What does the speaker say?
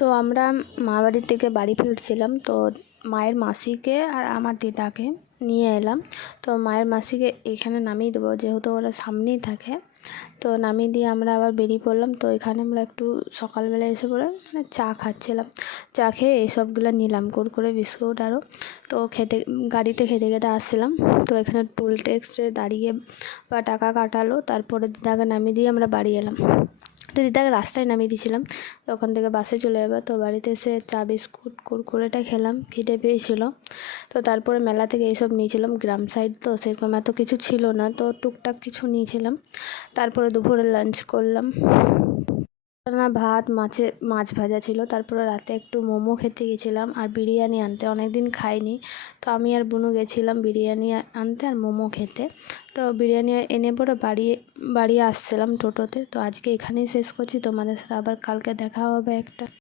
তো আমরা মামাবাড়ির থেকে বাড়ি ফিরছিলাম, তো মায়ের মাসিকে আর আমার দিদাকে নিয়ে এলাম। তো মায়ের মাসিকে এখানে নামিয়ে দেবো, যেহেতু ওরা সামনেই থাকে। তো নামিয়ে দিয়ে আমরা আবার বেরিয়ে পড়লাম। তো এখানে আমরা একটু সকালবেলা এসে পড়ে চা খাচ্ছিলাম। চা খেয়ে এইসবগুলো নিলাম, কুরকুরে, বিস্কুট আরও। তো গাড়িতে খেতে খেতে আসছিলাম। তো এখানে টোল ট্যাক্সে দাঁড়িয়ে বা টাকা কাটালো, তারপরে দিদাকে নামিয়ে দিয়ে আমরা বাড়ি এলাম। তো দিদাকে রাস্তায় নামিয়ে দিয়েছিলাম, তো ওখান থেকে বাসে চলে যাবে। তো বাড়িতে এসে চা বিস্কুট কুরকুরেটা খেলাম, খিদে পেয়েছিলো। তো তারপরে মেলা থেকে এইসব নিয়েছিলাম, গ্রাম সাইড তো সেরকম এত কিছু ছিল না, তো টুকটাক কিছু নিয়েছিলাম। তারপরে দুপুরে লাঞ্চ করলাম। ভাত, মাছ ভাজা ছিল। তারপরে রাতে একটু মোমো খেতে গেছিলাম আর বিরিয়ানি আনতে, অনেক দিন খাইনি। তো আমি আর বুনু গেছিলাম বিরিয়ানি আনতে আর মোমো খেতে। তো বিরিয়ানি এনে পরে বাড়ি আসছিলাম টোটোতে। তো আজকে এখানেই শেষ করছি, তোমাদের সাথে আবার কালকে দেখা হবে একটা